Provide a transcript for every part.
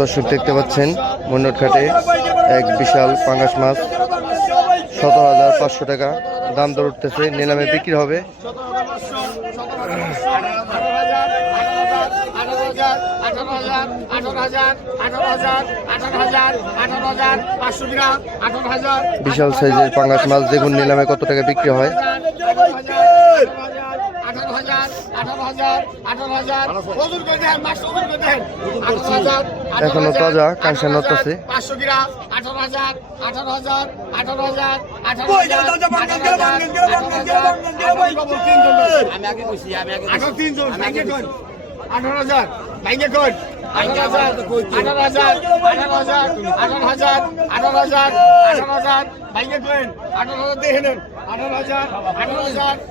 দর্শক দেখতে পাচ্ছেন মন্নট ঘাটে এক বিশাল পাঙ্গাস মাছ 17,500 টাকা দাম দর উঠতেছে, নিলামে বিক্রি হবে। বিশাল সাইজের পাঙ্গাস মাছ দেখুন নিলামে কত টাকা বিক্রি হয়। এখনো তাজা কাঁচা নট আছে।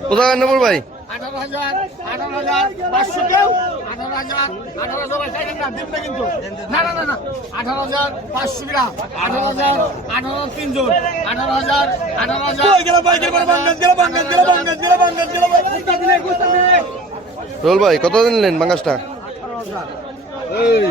কোথায় নম্বর ভাই? 18,500 কেউ 18,000 কিন্তু না 18,500 গ্রাম 18,000 18 তিনজন 18,000 রোল ভাই কত নিলেন বাঙ্গাসটা? এই